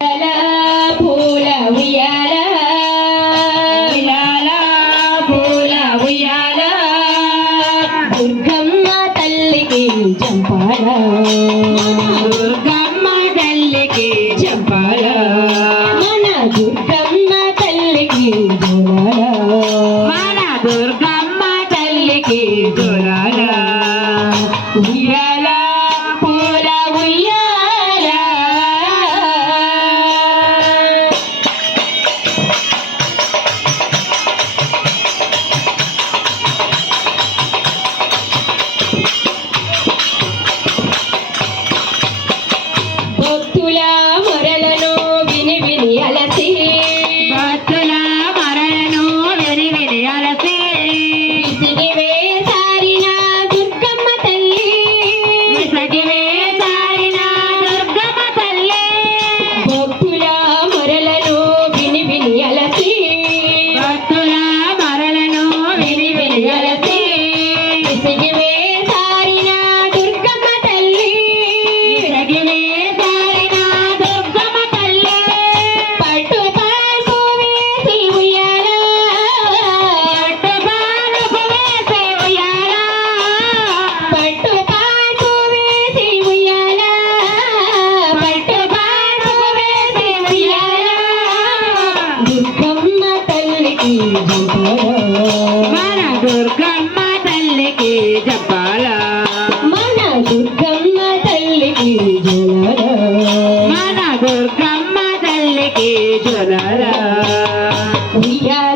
పూల ఉయ్యాల ఉయ్యాల పూల ఉయ్యాల దుర్గమ్మ తల్లికి జంపాల దుర్గమ్మ తల్లికి జంపాల మన దుర్గమ్మ తల్లికి జోలాల మన దుర్గమ్మ తల్లికి జోలాల ఉయ్యాల పూల ఉయ్యాల భక్తుల మొరలను విని విని అలసి భక్తుల మొరలను విని విని అలసి విసిగి వేసారిన దుర్గమ్మ తల్లి విసిగి వేసారిన దుర్గమ్మ తల్లి భక్తుల మొరలను విని విని అలసి భక్తుల మొరలను విని విని అలసి విసిగి వేసారిన దుర్గమ్మ తల్లి విసిగి వేసారిన దుర్గమ్మ తల్లి పట్టు పాన్పు వేసి ఉయ్యాల పట్టు పాన్పు వేసి ఉయ్యాల పట్టు పాన్పు వేసి ఉయ్యాల పట్టు పాన్పు వేసి ఉయ్యాల దుర్గమ్మ తల్లికి జంపాల మన దుర్గమ్మ తల్లికి జంపాల మన దుర్గమ్మ తల్లికి జోలాల మన దుర్గమ్మ తల్లికి జోలాల ఉయ్యాల